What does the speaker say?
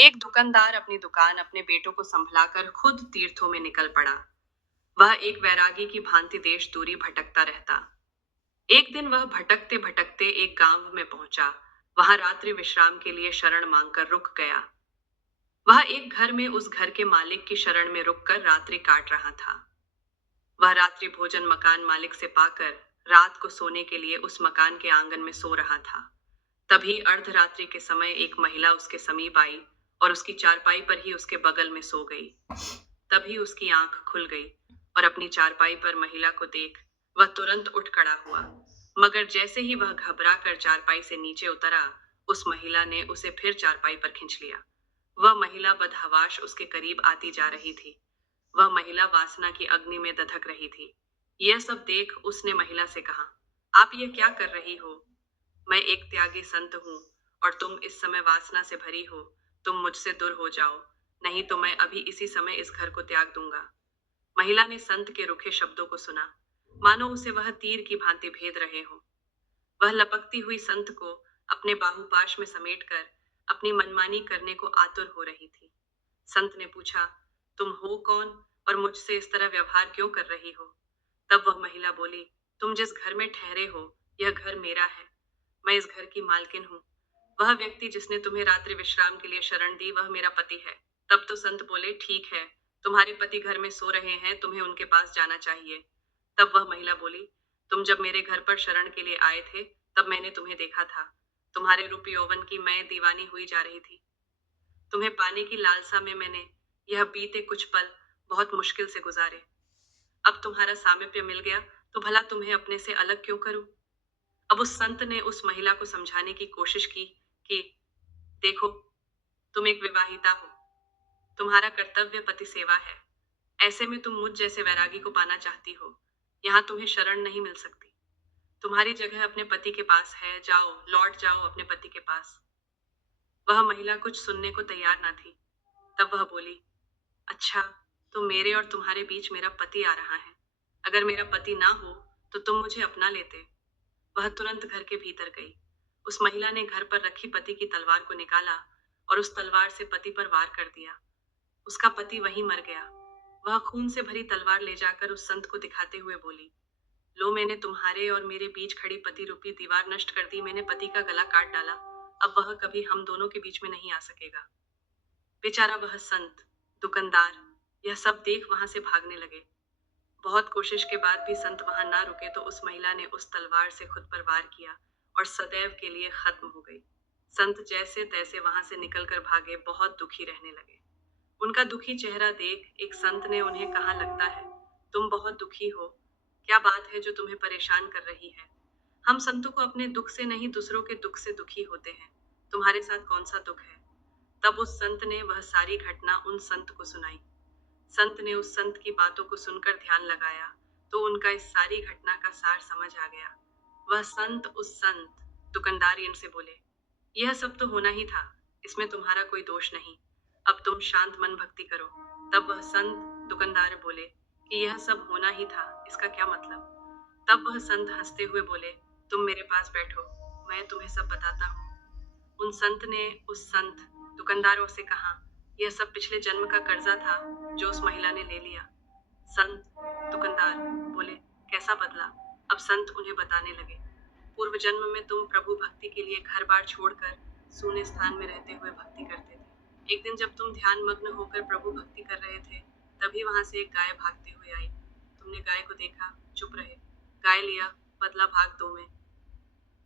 एक दुकानदार अपनी दुकान अपने बेटों को संभलाकर खुद तीर्थों में निकल पड़ा। वह एक वैरागी की भांति देश दूरी भटकता रहता। एक दिन वह भटकते भटकते एक गांव में पहुंचा। वहां रात्रि विश्राम के लिए शरण मांगकर रुक गया। वह एक घर में उस घर के मालिक की शरण में रुककर रात्रि काट रहा था। वह रात्रि भोजन मकान मालिक से पाकर रात को सोने के लिए उस मकान के आंगन में सो रहा था। तभी अर्धरात्रि के समय एक महिला उसके समीप आई और उसकी चारपाई पर ही उसके बगल में सो गई। तभी उसकी आंख खुल गई और अपनी चारपाई पर महिला को देख वह तुरंत उठ खड़ा हुआ। मगर जैसे ही वह घबरा कर चारपाई से नीचे उतरा, उस महिला ने उसे फिर चारपाई पर खींच लिया। वह महिला बदहवाश उसके करीब आती जा रही थी। वह महिला वासना की अग्नि में दधक रही थी। यह सब देख उसने महिला से कहा, आप ये क्या कर रही हो? मैं एक त्यागी संत हूँ और तुम इस समय वासना से भरी हो। तुम मुझसे दूर हो जाओ, नहीं तो मैं अभी इसी समय इस घर को त्याग दूंगा। महिला ने संत के रुखे शब्दों को सुना, मानो उसे वह तीर की भांति भेद रहे हो। वह लपकती हुई संत को अपने बाहुपाश में समेटकर अपनी मनमानी करने को आतुर हो रही थी। संत ने पूछा, तुम हो कौन और मुझसे इस तरह व्यवहार क्यों कर रही हो? तब वह महिला बोली, तुम जिस घर में ठहरे हो, यह घर मेरा है। मैं इस घर की मालकिन हूँ। वह व्यक्ति जिसने तुम्हें रात्रि विश्राम के लिए शरण दी, वह मेरा पति है। तब तो संत बोले, ठीक है, तुम्हारे पति घर में सो रहे हैं, तुम्हें उनके पास जाना चाहिए। तब वह महिला बोली, तुम जब मेरे घर पर शरण के लिए आए थे, तब मैंने तुम्हें देखा था। तुम्हारे रूप यौवन की मैं दीवानी हुई जा रही थी। तुम्हें पाने की लालसा में मैंने यह बीते कुछ पल बहुत मुश्किल से गुजारे। अब तुम्हारा सामीप्य मिल गया, तो भला तुम्हें अपने से अलग क्यों करूं? अब उस संत ने उस महिला को समझाने की कोशिश की कि देखो, तुम एक विवाहिता हो। तुम्हारा कर्तव्य पति सेवा है। ऐसे में तुम मुझ जैसे वैरागी को पाना चाहती हो। यहाँ तुम्हें शरण नहीं मिल सकती। तुम्हारी जगह अपने पति के पास है। जाओ, लौट जाओ अपने पति के पास। वह महिला कुछ सुनने को तैयार न थी। तब वह बोली, अच्छा, तो मेरे और तुम्हारे बीच मेरा पति आ रहा है। अगर मेरा पति ना हो तो तुम मुझे अपना लेते। वह तुरंत घर के भीतर गई। उस महिला ने घर पर रखी पति की तलवार को निकाला और उस तलवार से पति पर वार कर दिया। उसका पति वहीं मर गया। वह खून से भरी तलवार ले जाकर उस संत को दिखाते हुए बोली, लो, मैंने तुम्हारे और मेरे बीच खड़ी पति रूपी दीवार नष्ट कर दी। मैंने पति का गला काट डाला। अब वह कभी हम दोनों के बीच में नहीं आ सकेगा। बेचारा वह संत, दुकानदार यह सब देख वहां से भागने लगे। बहुत कोशिश के बाद भी संत वहां ना रुके तो उस महिला ने उस तलवार से खुद पर वार किया और सदैव के लिए खत्म हो गई। संत जैसे तैसे वहां से निकलकर भागे, बहुत दुखी रहने लगे। उनका दुखी चेहरा देख एक संत ने उन्हें कहा, लगता है तुम बहुत दुखी हो। क्या बात है जो तुम्हें परेशान कर रही है? हम संतों को अपने दुख से नहीं, दूसरों के दुख से दुखी होते हैं। तुम्हारे साथ कौन सा दुख है? तब उस संत ने वह सारी घटना उन संत को सुनाई। संत ने उस संत की बातों को सुनकर ध्यान लगाया तो उनका इस सारी घटना का सार समझ आ गया। वह संत उस संत दुकानदार से बोले, यह सब तो होना ही था, इसमें तुम्हारा कोई दोष नहीं। अब तुम शांत मन भक्ति करो। तब वह संत दुकानदार बोले कि यह सब होना ही था, इसका क्या मतलब? तब वह संत हंसते हुए बोले, तुम मेरे पास बैठो, मैं तुम्हें सब बताता हूँ। उन संत ने उस संत दुकानदारों से कहा, यह सब पिछले जन्म का कर्जा था जो उस महिला ने ले लिया। संत दुकानदार बोले, कैसा बदला? अब संत उन्हें बताने लगे, पूर्व जन्म में तुम प्रभु भक्ति के लिए घर बार छोड़कर सूने स्थान में रहते हुए भक्ति करते थे। एक दिन जब तुम ध्यान मग्न होकर प्रभु भक्ति कर रहे थे, तभी वहां से एक गाय भागते हुए आई। तुमने गाय को देखा, चुप रहे। गाय लिया, बदला भाग 2 में।